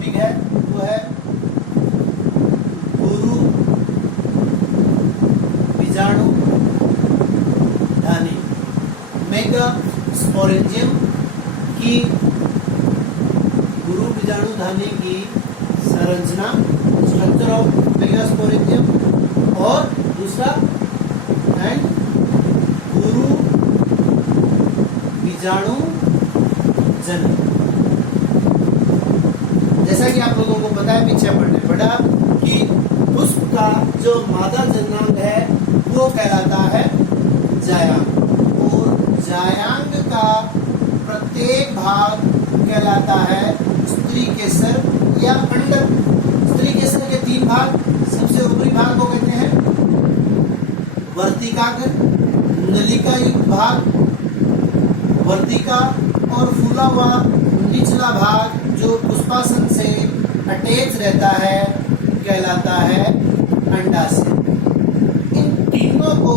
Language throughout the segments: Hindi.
टॉपिक है वो है गुरु बीजाणु धानी मेगास्पोरेंजियम की गुरु बीजाणु धानी की संरचना, स्ट्रक्चर ऑफ मेगास्पोरेंजियम, और दूसरा एंड गुरु बीजाणु जनन। जैसा कि आप लोगों को पता है, पीछे पढ़ा कि पुष्प का जो मादा जननांग है वो कहलाता है जायांग, और जायांग का प्रत्येक भाग कहलाता है स्त्री केसर या अंडक। स्त्री केसर के 3 भाग, सबसे ऊपरी भाग को कहते हैं वर्तिकाग्र, नलिका युक्त भाग वर्तिका, और फूला हुआ निचला भाग जो पुष्पासन से अटैच रहता है कहलाता है अंडाशय। इन तीनों को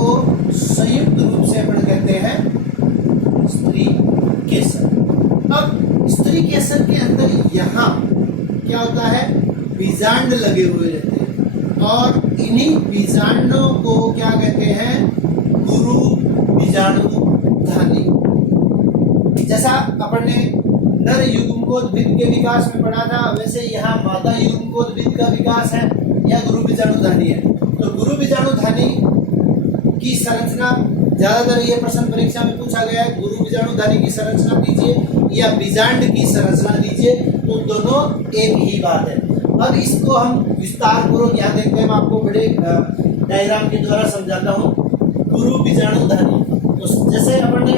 संयुक्त रूप से अपन कहते हैं स्त्री केसर। अब स्त्री केसर के अंदर यहाँ क्या होता है, बीजांड लगे हुए रहते हैं, और इन्हीं बीजांडों को क्या कहते हैं, गुरु बीजाणु धानी। जैसा अपन ने नर युग्मकोद्भिद के विकास में पढ़ा था, वैसे यहाँ मादा युग्मकोद्भिद का विकास है या गुरु बीजाणु धानी है। तो गुरु बीजाणु धानी की संरचना ज्यादातर ये प्रश्न परीक्षा में पूछा गया है, गुरु बीजाणु धानी की संरचना दीजिए या बीजांड की संरचना दीजिए, तो दोनों एक ही बात है। अब इसको हम विस्तार पूर्वक यहाँ देखते हैं, मैं आपको बड़े डायग्राम के द्वारा समझाता हूँ। गुरु बीजाणु धानी, तो जैसे अपन ने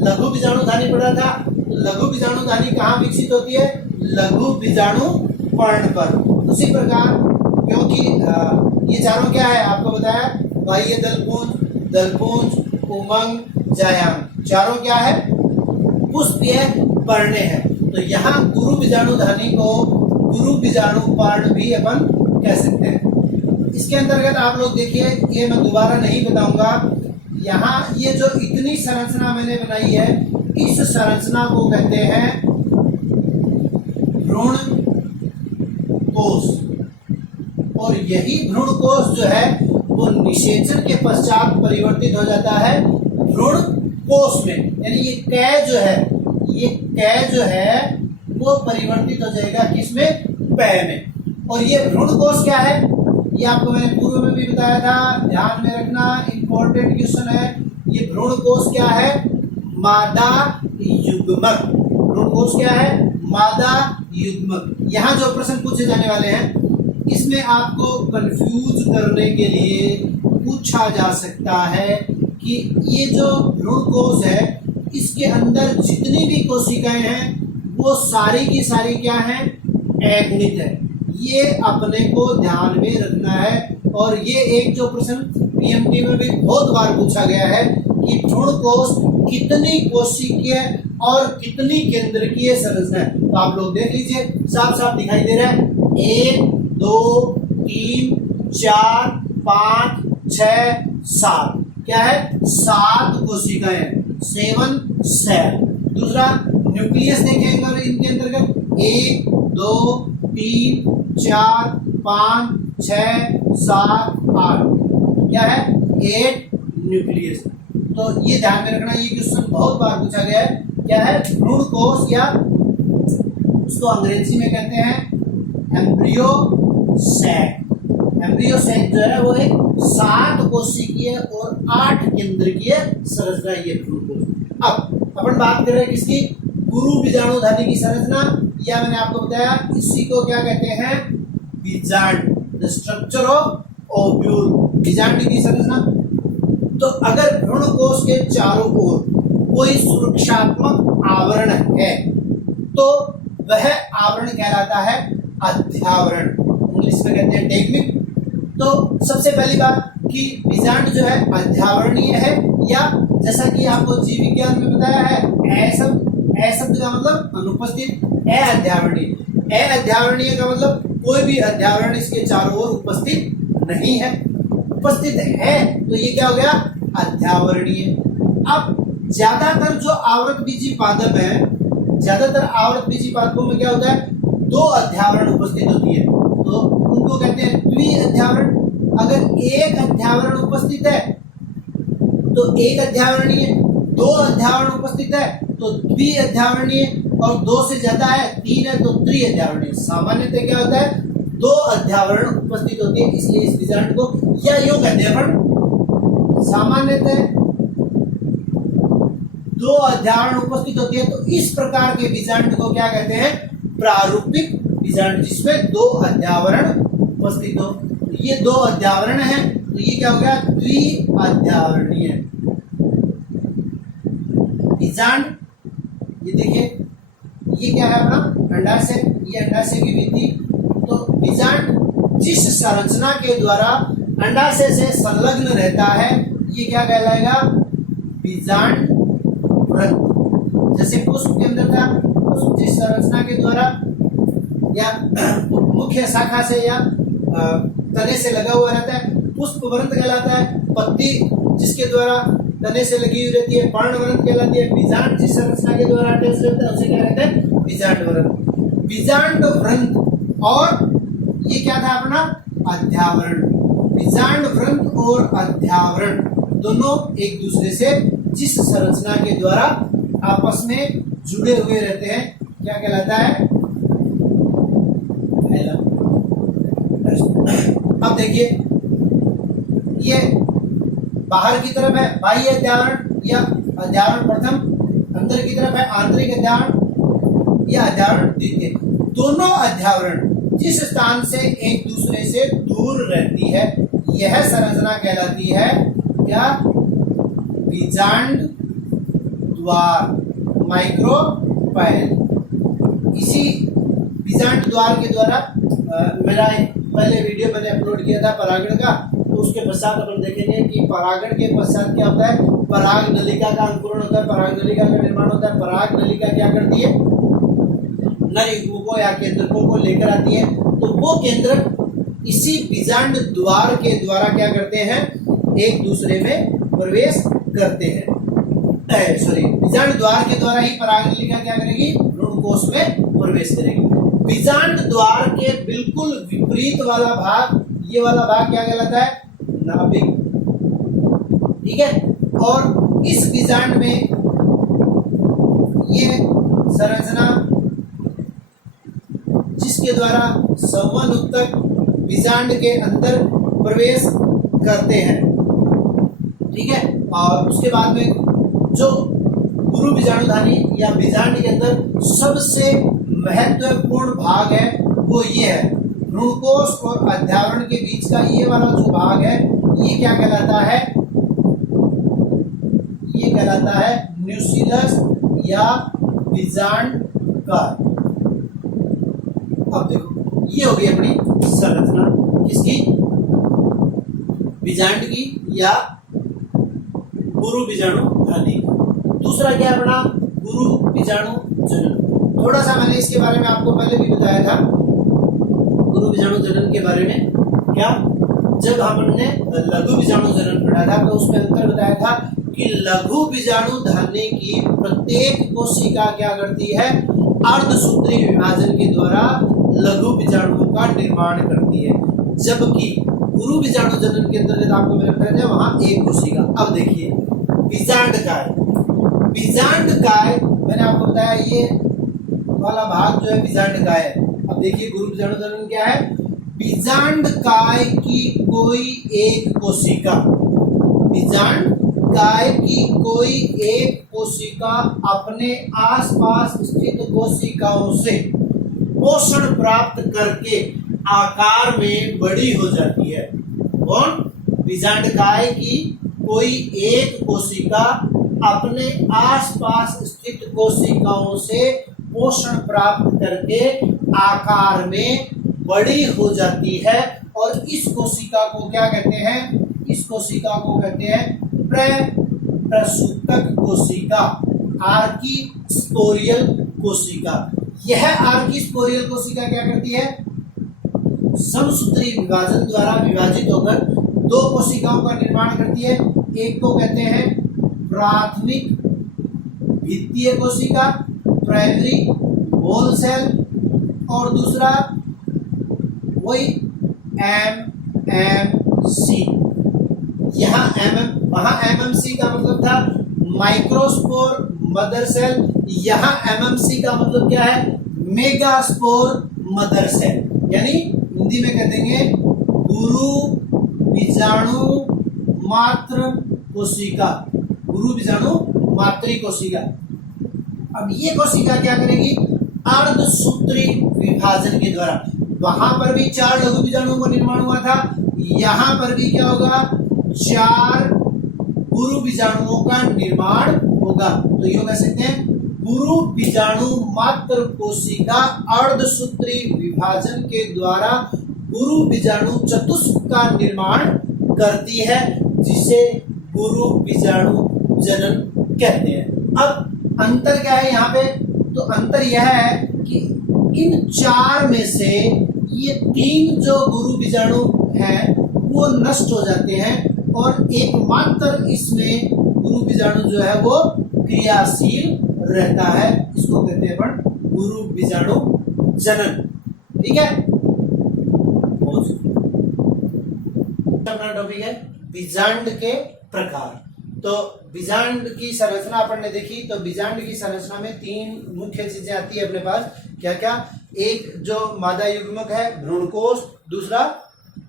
लघु बीजाणु धानी पढ़ा था, लघु बीजाणु धानी कहाँ विकसित होती है, लघु बीजाणु पर्ण पर। उसी प्रकार क्योंकि ये चारों क्या है आपको बताया, बाह्य दलपुंज, दलपुंज, उमंग, जायांग, चारों क्या है, पुष्पीय पर्णे हैं। तो यहाँ गुरु बीजाणु धानी को गुरु बीजाणु पर्ण भी अपन कह सकते हैं। इसके अंतर्गत आप लोग देखिए, ये मैं दोबारा नहीं बताऊंगा, यहाँ ये जो इतनी संरचना मैंने बनाई है, इस संरचना को कहते हैं भ्रूण कोश, और यही भ्रूण कोश जो है वो निषेचन के पश्चात परिवर्तित हो जाता है भ्रूण कोश में, यानी ये कै जो है वो परिवर्तित हो जाएगा किसमें, पै में। और ये भ्रूण कोश क्या है, ये आपको मैंने पूर्व में भी बताया था, ध्यान में रखना, इंपॉर्टेंट क्वेश्चन है। ये भ्रूण कोश क्या है, मादा युग्मक। भ्रूण कोश क्या है, मादा युग्मक। यहाँ जो प्रश्न पूछे जाने वाले हैं, इसमें आपको कंफ्यूज करने के लिए पूछा जा सकता है कि ये जो भ्रूण कोश है, इसके अंदर जितनी भी कोशिकाएं हैं वो सारी की सारी क्या है, अगुणित है। ये अपने को ध्यान में रखना है। और ये एक जो प्रश्न पीएमटी में भी बहुत बार पूछा गया है कि भ्रूण कोश कितनी कोशिकीय और कितनी केंद्रकीय संरचना है। तो आप लोग देख लीजिए, साफ साफ दिखाई दे रहा है, 1 2 3 4 5 6 7, क्या है, 7 कोशिकाएं, 7 सेल। दूसरा न्यूक्लियस देखेंगे और इनके अंतर्गत 1 2 3 4 5 6 7 8, क्या है, 8 न्यूक्लियस। तो ये ध्यान में रखना, ये क्वेश्चन बहुत बार पूछा गया है। क्या है, भ्रूण कोश, या उसको अंग्रेजी में कहते हैं एम्ब्रियो सैक। एम्ब्रियो सैक जो है वो एक 7 कोशिकीय और 8 केंद्रकीय संरचना ये भ्रूण कोश। अब अपन बात कर रहे हैं किसकी, गुरु बीजाणु धानी की संरचना, या मैंने आपको बताया इसी को क्या कहते हैं, बीजांड, द स्ट्रक्चर ऑफ ओव्यूल, बीजांड की संरचना। तो अगर भ्रूण कोश के चारों ओर कोई सुरक्षात्मक आवरण है तो वह आवरण कहलाता है अध्यावरण, इंग्लिश में कहते हैं टेक्निक। तो सबसे पहली बात कि बीजांड जो है अध्यावरणीय है, या जैसा कि आपको जीव विज्ञान में बताया है, ए शब्द का मतलब अनुपस्थित, अध्यावरणीय का मतलब कोई भी अध्यावरण इसके चारों ओर उपस्थित नहीं है। उपस्थित है तो ये क्या हो गया, अध्यावरणीय। अब ज्यादातर जो आवृत बीजी पादप है, ज्यादातर आवृत बीजी पादपों में क्या होता है, दो अध्यावरण उपस्थित होती है तो उनको कहते हैं द्विअध्यावरण। अगर एक अध्यावरण उपस्थित है तो एक अध्यावरणीय, दो अध्यावरण उपस्थित है तो द्विअध्यावरणीय, और दो से ज्यादा है, तीन है तो त्रिअध्यावरणीय। सामान्यतः क्या होता है, दो अध्यावरण उपस्थित होती है, इसलिए इस बीजांड को या यूं कहते हैं अपन, सामान्यतः दो अध्यावरण उपस्थित होती है तो इस प्रकार के बीजांड को क्या कहते हैं, प्रारूपिक बीजांड, जिसमें दो अध्यावरण उपस्थित हो। तो ये दो अध्यावरण है तो ये क्या हो गया, द्विअध्यावरणीय बीजांड। ये देखिए ये क्या है अपना अंडाशय, ये अंडाशय की भित्ति। तो बीजांड जिस संरचना के द्वारा अंडाशय से संलग्न रहता है ये क्या कहलाएगा, बीजांड व्रत। जैसे पुष्प के अंदर था, पुष्प जिस संरचना के द्वारा या मुख्य शाखा से या तने से लगा हुआ रहता है पुष्प व्रत कहलाता है। पत्ती जिसके द्वारा तने से लगी हुई रहती है पर्ण व्रत कहलाती है। बीजांड जिस संरचना के द्वारा अटैच रहता है उसे क्या कहते हैं, बीजांड व्रत। बीजांड व्रत और ये क्या था अपना, अध्यावरण। बीजांड व्रत और अध्यावरण दोनों एक दूसरे से जिस संरचना के द्वारा आपस में जुड़े हुए रहते हैं क्या कहलाता है, अब देखिए ये बाहर की तरफ है बाह्य अध्यावरण या अध्यावरण प्रथम, अंदर की तरफ है आंतरिक अध्यावरण या अध्यावरण द्वितीय। दोनों अध्यावरण जिस स्थान से एक दूसरे से दूर रहती है यह संरचना कहलाती है क्या, बीजांड द्वार, माइक्रोपाइल। इसी बीजांड द्वार के द्वारा मेरा पहले वीडियो मैंने अपलोड किया था परागण का, तो उसके पश्चात अपन देखेंगे कि परागण के पश्चात क्या होता है, पराग नलिका का अंकुरण होता है, पराग नलिका का निर्माण होता है। पराग नलिका क्या करती है, नर युग्मकों या केंद्रकों को लेकर आती है। तो वो केंद्रक इसी बीजांड द्वार के द्वारा क्या करते हैं, एक दूसरे में प्रवेश करते हैं। बीजांड द्वार के द्वारा ही पराग नलिका क्या करेगी, भ्रूणकोश में प्रवेश करेगी। बीजांड द्वार के बिल्कुल विपरीत वाला भाग, ये वाला भाग क्या कहलाता है, नाभिक। ठीक है, और इस बीजांड में ये संरचना जिसके द्वारा संवहन ऊतक बीजांड के अंदर प्रवेश करते हैं। ठीक है, और उसके बाद में जो गुरु बीजाणुधानी या बीजांड के अंदर सबसे महत्वपूर्ण भाग है वो ये है, भ्रूणकोश और अध्यावरण के बीच का ये वाला जो भाग है ये क्या कहलाता है, ये कहलाता है न्यूक्लियस या बीजांड का। अब देखो ये हो गई अपनी संरचना किसकी, बीजांड की या गुरु बीजाणुधानी। दूसरा क्या है अपना, गुरु बीजाणु जनन। थोड़ा सा मैंने इसके बारे में आपको पहले भी बताया था, गुरु बीजाणु जनन के बारे में। क्या, जब हमने लघु बीजाणु जनन पढ़ा था तो उसमें अंतर बताया था कि लघु बीजाणुधानी की प्रत्येक कोशिका क्या करती है, अर्धसूत्री विभाजन के द्वारा लघु बीजाणुओं का निर्माण करती है, जबकि गुरु बीजाणु जनन के अंतर्गत आपको मैंने बताया था वहां एक कोशिका। अब देखिए बीजांड काय, बीजांड काय मैंने आपको बताया ये वाला भाग जो है बीजांड काय है। अब देखिए गुरु बीजाणु जनन क्या है, बीजांड काय की कोई एक कोशिका, बीजांड काय की कोई एक कोशिका अपने आसपास स्थित कोशिकाओं से पोषण प्राप्त करके आकार में बड़ी हो जाती है। कौन, बीजांड काय की कोई एक कोशिका अपने आसपास स्थित कोशिकाओं से पोषण प्राप्त करके आकार में बड़ी हो जाती है, और इस कोशिका को क्या कहते हैं, इस कोशिका को कहते हैं प्रसूतक कोशिका, आर्कीस्पोरियल कोशिका। यह आर्कीस्पोरियल कोशिका क्या करती है, समसूत्री विभाजन द्वारा विभाजित होकर दो कोशिकाओं का निर्माण करती है। एक को कहते हैं प्राथमिक भित्तीय कोशिका, प्राइमरी होल सेल, और दूसरा वही MMC। यहाँ वहां MMC का मतलब था माइक्रोस्पोर मदर सेल, यहाँ MMC का मतलब क्या है, मेगास्पोर मदर सेल। यानी हिंदी में कह देंगे गुरु बीजाणु मात्र कोशिका, गुरु बीजाणु मातृ कोशिका। अब ये कोशिका क्या करेगी, अर्धसूत्री विभाजन के द्वारा, वहां पर भी 4 लघु बीजाणुओं का निर्माण हुआ था, यहां पर भी क्या होगा, 4 गुरु बीजाणुओं का निर्माण होगा। तो ये कह सकते हैं गुरु बीजाणु मात्र कोशिका अर्धसूत्री विभाजन के द्वारा गुरु बीजाणु चतुष्क का निर्माण करती है, जिसे गुरु बीजाणु जनन कहते हैं। अब अंतर क्या है यहाँ पे, तो अंतर यह है कि इन 4 में से ये 3 जो गुरु बीजाणु हैं वो नष्ट हो जाते हैं और एकमात्र इसमें गुरु बीजाणु जो है वो क्रियाशील रहता है। इसको कहते हैं अपन गुरु बीजाणु जनन। ठीक है, अपना टॉपिक है बीजांड के प्रकार। तो बीजांड की संरचना अपन ने देखी, तो बीजांड की संरचना में 3 मुख्य चीजें आती है अपने पास। क्या क्या, एक जो मादा युग्मक है भ्रूणकोश, दूसरा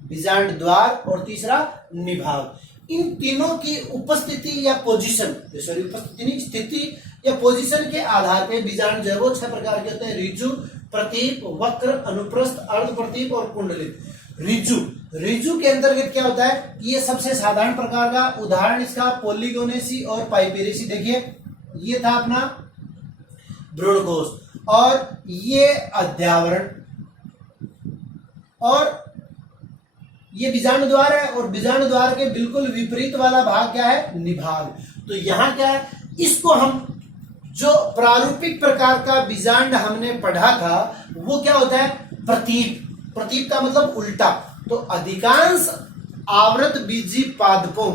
बीजांड द्वार और तीसरा निभाग। इन तीनों की उपस्थिति या पोजीशन, सॉरी उपस्थिति नहीं, स्थिति या पोजीशन के आधार पे बीजांड जो है वो 6 प्रकार के होते हैं, ऋजु, प्रतीप, वक्र, अनुप्रस्थ, अर्ध प्रतीप और कुंडलित। ऋजु के अंतर्गत क्या होता है, ये सबसे साधारण प्रकार का उदाहरण इसका पॉलीगोनेसी और पाइपेरेसी। देखिए ये था अपना भ्रूणकोश और ये अध्यावरण, और ये बीजाणु द्वार है, और बीजाणु द्वार के बिल्कुल विपरीत वाला भाग क्या है, निभाग। तो यहां क्या है, इसको हम जो प्रारूपिक प्रकार का बीजांड हमने पढ़ा था वो क्या होता है, प्रतीप। प्रतीप का मतलब उल्टा। तो अधिकांश आवृत बीजी पादपों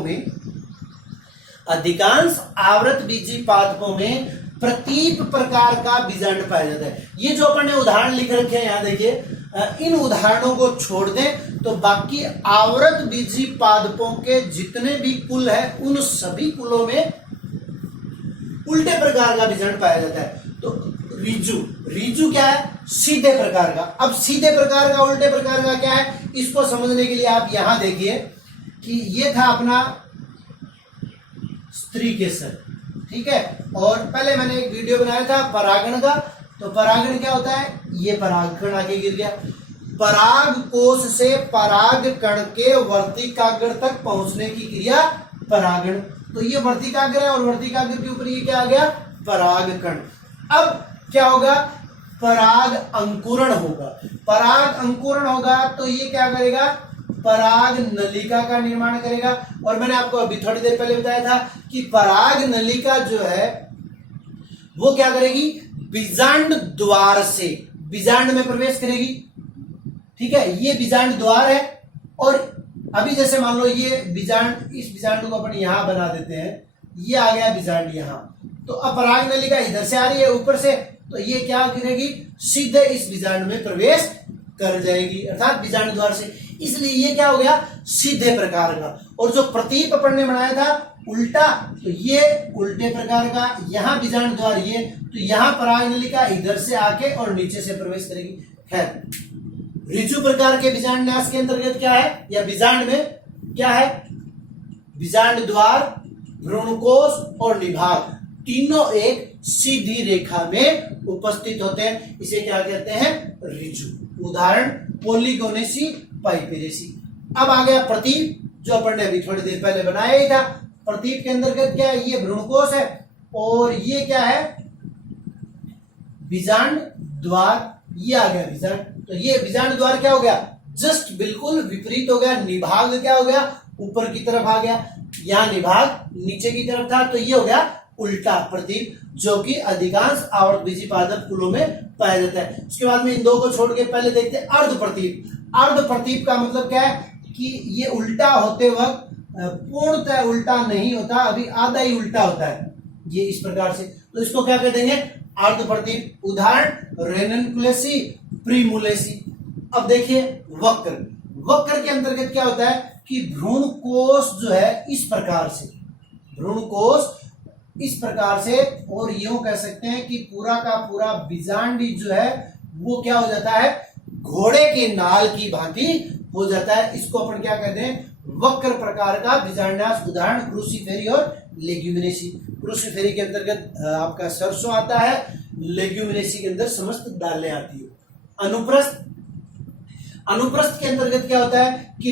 में प्रतीप प्रकार का बीजांड पाया जाता है। ये जो अपन ने उदाहरण लिख रखे हैं यहाँ देखिए, इन उदाहरणों को छोड़ दें तो बाकी आवृत बीजी पादपों के जितने भी कुल है उन सभी कुलों में उल्टे प्रकार का बीजांड पाया जाता है। तो ऋजु क्या है, सीधे प्रकार का। अब सीधे प्रकार का उल्टे प्रकार का क्या है, इसको समझने के लिए आप यहां देखिए कि ये था अपना स्त्री केसर। ठीक है, और पहले मैंने एक वीडियो बनाया था परागण का। तो परागण क्या होता है, ये परागकण आगे गिर गया, पराग कोश से पराग कण के वर्तिकाग्र तक पहुंचने की क्रिया परागण। तो ये वर्तिकाग्र है और वर्तिकाग्र के ऊपर ये क्या आ गया, परागकण। अब क्या होगा, पराग अंकुरण होगा। पराग अंकुरण होगा तो ये क्या करेगा, पराग नलिका का निर्माण करेगा। और मैंने आपको अभी थोड़ी देर पहले बताया था कि पराग नलिका जो है वो क्या करेगी, बीजांड द्वार से बीजांड में प्रवेश करेगी। ठीक है, ये बीजांड द्वार है, और अभी जैसे मान लो ये बीजांड, इस बीजांड को अपन यहां बना देते हैं, ये आ गया बीजांड यहां। तो अब पराग नलिका इधर से आ रही है ऊपर से, तो ये क्या करेगी, सीधे इस बीजांड में प्रवेश कर जाएगी, अर्थात बीजांड द्वार से। इसलिए ये क्या हो गया, सीधे प्रकार का। और जो प्रतीप अपन ने बनाया था उल्टा, तो ये उल्टे प्रकार का। यहाँ बीजांड द्वार ये, तो यहाँ पराग नलिका इधर से आके और नीचे से प्रवेश करेगी। खैर, ऋजु प्रकार के बीजांड न्यास के अंतर्गत क्या है, या बीजांड में क्या है, बीजांड द्वार, भ्रूणकोश और निभाग तीनों एक सीधी रेखा में उपस्थित होते हैं। इसे क्या कहते हैं, ऋजु। उदाहरण पॉलीगोनेसी, पाइपेरेसी। अब आ गया प्रतीप, जो अपन ने अभी थोड़ी देर पहले बनाया ही था। प्रतीप के अंतर्गत क्या है, ये भ्रूणकोश है और ये क्या है, बीजांड द्वार। ये आ गया बीजांड। तो ये बीजांड द्वार क्या हो गया, जस्ट बिल्कुल विपरीत हो गया। निभाग क्या हो गया, ऊपर की तरफ आ गया। यहाँ निभाग नीचे की तरफ था, तो ये हो गया उल्टा प्रतीप, जो कि अधिकांश आवर्त बीजी पादप कुलों में पाया जाता है। उसके बाद में इन दो को छोड़ के पहले देखते हैं अर्ध प्रतीप। अर्ध प्रतीप का मतलब क्या है कि ये उल्टा होते वक्त पूर्णतः उल्टा नहीं होता, अभी आधा ही उल्टा होता है, ये इस प्रकार से। तो इसको क्या कह देंगे, अर्ध प्रतीप। उदाहरण रेननकुलेसी, प्रीमुलेसी। अब देखिए वक्र, वक्र के अंतर्गत क्या होता है कि भ्रूण कोष जो है इस प्रकार से, भ्रूण कोष इस प्रकार से, और यूं कह सकते हैं कि पूरा का पूरा बीजांड जो है वो क्या हो जाता है, घोड़े के नाल की भांति हो जाता है। इसको अपन क्या कहते हैं, वक्र प्रकार का बीजांडाश। उदाहरण क्रूसीफेरी और लेग्यूमिनेसी। क्रूसीफेरी के अंतर्गत आपका सरसों आता है, लेग्यूमिनेसी के अंदर समस्त दालें आती है। अनुप्रस्थ, अनुप्रस्थ के अंतर्गत क्या होता है कि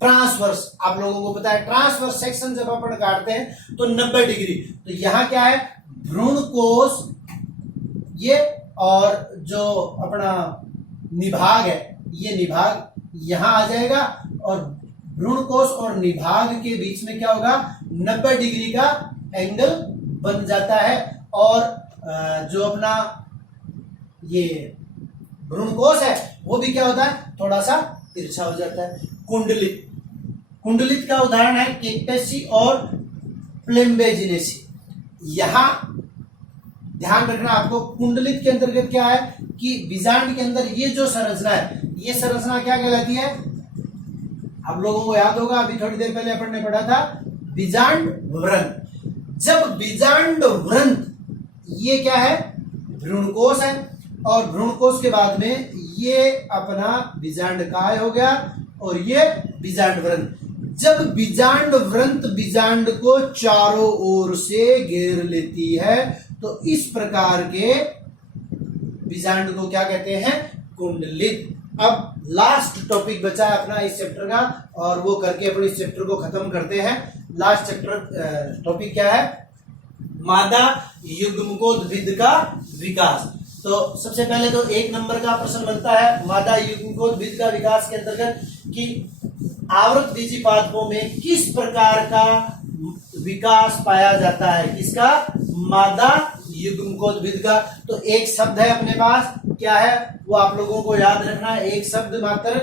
ट्रांसवर्स, आप लोगों को पता है ट्रांसवर्स सेक्शन जब अपन काटते हैं तो 90 डिग्री, तो यहां क्या है, भ्रूण कोष ये और जो अपना निभाग है ये निभाग यहां आ जाएगा, और भ्रूण कोष और निभाग के बीच में क्या होगा, 90 डिग्री का एंगल बन जाता है। और जो अपना ये भ्रूण कोष है वो भी क्या होता है, थोड़ा सा तिरछा हो जाता है। कुंडलित, कुंडलित का उदाहरण है केकटेसी और प्लेम्बेजिनेसी। यहां ध्यान रखना आपको, कुंडलित के अंतर्गत क्या है कि बीजांड के अंदर ये जो संरचना है, ये संरचना क्या कहलाती है, आप लोगों को याद होगा अभी थोड़ी देर पहले अपन ने पढ़ा था, बीजांड व्रंत। जब बीजांड व्रंत ये क्या है, भ्रूणकोष है, और भ्रूणकोष के बाद में ये अपना बीजांड काय हो गया और ये बीजांड व्रंत। जब बीजांड व्रंत बीजांड को चारों ओर से घेर लेती है तो इस प्रकार के बीजांड को क्या कहते हैं, कुंडलित। अब लास्ट टॉपिक बचा है अपना इस चैप्टर का, और वो करके अपने इस चैप्टर को खत्म करते हैं। लास्ट चैप्टर टॉपिक क्या है, मादा युग्मकोद्भिद का विकास। तो सबसे पहले तो 1 नंबर का प्रश्न बनता है मादा युग्मकोद्भिद का विकास के अंतर्गत कि आवृत बीजी पादपों में किस प्रकार का विकास पाया जाता है, किसका, मादा युग्मकोद्भिद का। तो एक शब्द है अपने पास, क्या है वो आप लोगों को याद रखना है, एक शब्द मात्र,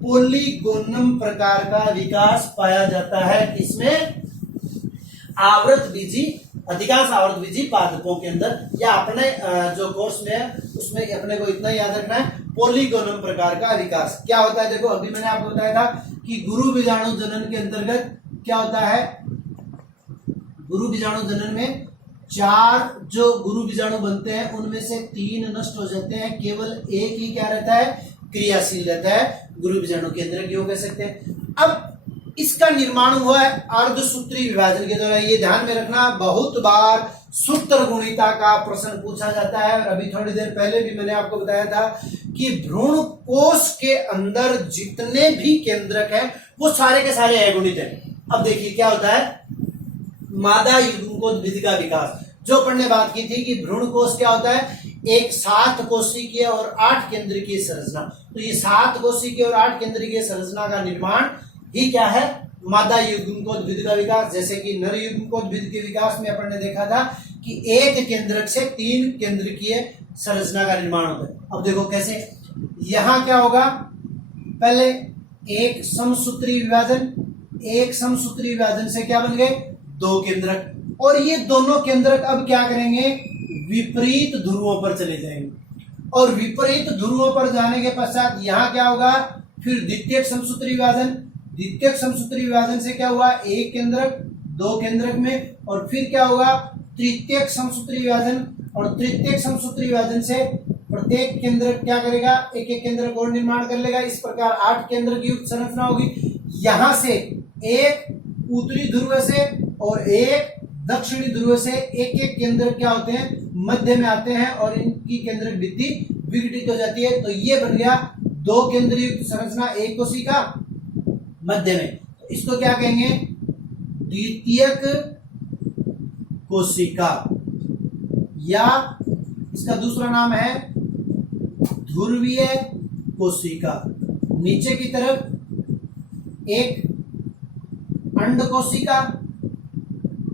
पोलीगोनम प्रकार का विकास पाया जाता है। इसमें आवृत बीजी, अधिकांश आवृत बीजी पादपों के अंदर, या अपने जो कोर्स में है उसमें अपने को इतना याद रखना है, पोलीगोनम प्रकार का विकास क्या होता है। देखो अभी मैंने आपको बताया था कि गुरु बीजाणु जनन के अंतर्गत क्या होता है, गुरु बीजाणु जनन में 4 जो गुरु बीजाणु बनते हैं उनमें से 3 नष्ट हो जाते हैं, केवल एक ही क्या रहता है, क्रियाशील रहता है गुरु बीजाणु के अंदर, क्यों कह सकते हैं। अब इसका निर्माण हुआ है अर्धसूत्री विभाजन के द्वारा। ये ध्यान में रखना, बहुत बार सूत्र गुणिता का प्रश्न पूछा जाता है, और अभी थोड़ी देर पहले भी मैंने आपको बताया था कि भ्रूण कोष के अंदर जितने भी केंद्रक हैं वो सारे के सारे अगुणित हैं। अब देखिए क्या होता है, मादा युग्मकोद्भिद का विकास, जो अपन ने बात की थी कि भ्रूण कोष क्या होता है, एक 7 कोशिकीय और 8 केंद्रकीय संरचना। तो ये 7 कोशिकीय और 8 केंद्रकीय संरचना का निर्माण ही क्या है, मादा युग्मकोद्भिद का विकास। जैसे कि नर युग्मकोद्भिद के विकास में अपन ने देखा था कि एक केंद्रक से 3 केंद्रकीय संरचना का निर्माण होता है। अब देखो कैसे, यहां क्या होगा, पहले एक समसूत्री विभाजन, एक समसूत्री विभाजन से क्या बन गए, 2 केंद्रक, और ये दोनों केंद्रक अब क्या करेंगे, विपरीत ध्रुवों पर चले जाएंगे, और विपरीत ध्रुवों पर जाने के पश्चात यहां क्या होगा, फिर द्वितीयक समसूत्री विभाजन, द्वितीयक समसूत्री विभाजन से क्या हुआ, एक केंद्रक 2 केंद्रक में, और फिर क्या होगा, तृतीयक समसूत्री विभाजन, और तृतीयक समसूत्री विभाजन से प्रत्येक केंद्रक क्या करेगा, एक एक केंद्रक और निर्माण कर लेगा। इस प्रकार 8 केंद्र की युक्त संरचना होगी। यहां से एक उत्तरी ध्रुव से और एक दक्षिणी ध्रुव से एक एक केंद्र क्या होते हैं, मध्य में आते हैं, और इनकी केंद्रक भित्ति विघटित हो जाती है। तो ये बन गया 2 केंद्र युक्त संरचना, एक कोशिका मध्य में, तो इसको क्या कहेंगे, द्वितीयक कोशिका, या इसका दूसरा नाम है ध्रुवीय कोशिका। नीचे की तरफ एक अंड कोशिका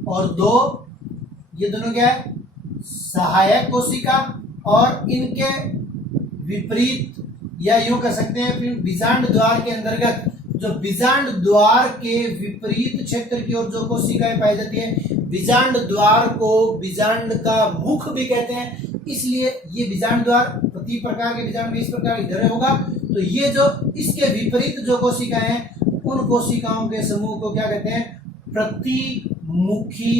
और 2, ये दोनों क्या है, सहायक कोशिका, और इनके विपरीत, या यूं कह सकते हैं फिर बीजांड द्वार के अंतर्गत, जो बीजांड द्वार के विपरीत क्षेत्र की ओर जो कोशिकाएं पाई जाती है, बीजांड द्वार को बीजांड का मुख भी कहते हैं, इसलिए ये बीजांड द्वार प्रति प्रकार के बीजाणु में इस प्रकार इधर होगा। तो ये जो इसके विपरीत जो कोशिकाएं हैं उन कोशिकाओं के समूह को क्या कहते हैं? प्रतिमुखी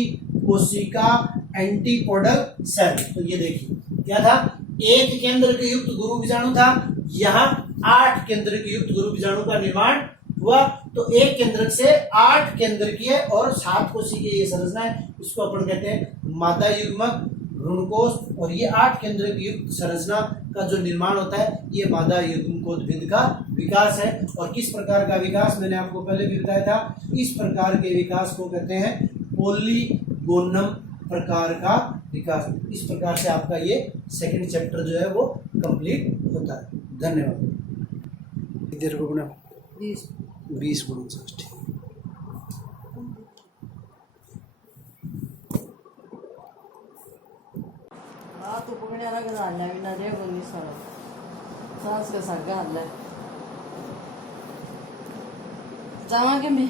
कोशिका, एंटीपोडल सेल। तो ये देखिए क्या था, एक केंद्र के युक्त गुरु बीजाणु था, यहाँ 8 केंद्र के युक्त गुरु बीजाणु का निर्माण हुआ। तो एक केंद्रक से 8 केंद्रकीय और 7 कोशिकीय ये संरचना है, इसको अपन कहते हैं मादा युग्मक भ्रूणकोश। और ये 8 केंद्र की युक्त संरचना का जो निर्माण होता है ये मादा युग्मकोद्भिद का विकास है। और किस प्रकार का विकास, मैंने आपको पहले भी बताया था, इस प्रकार के विकास को कहते हैं पॉलीगोनम प्रकार का विकास। इस प्रकार से आपका ये सेकंड चैप्टर जो है वो कंप्लीट होता है। धन्यवाद। इधर को गुणा 20 गुणा 60। तू पकड्याला घालल्या विना रे बोलली सरळ सास कसा घाललाय जावा की मी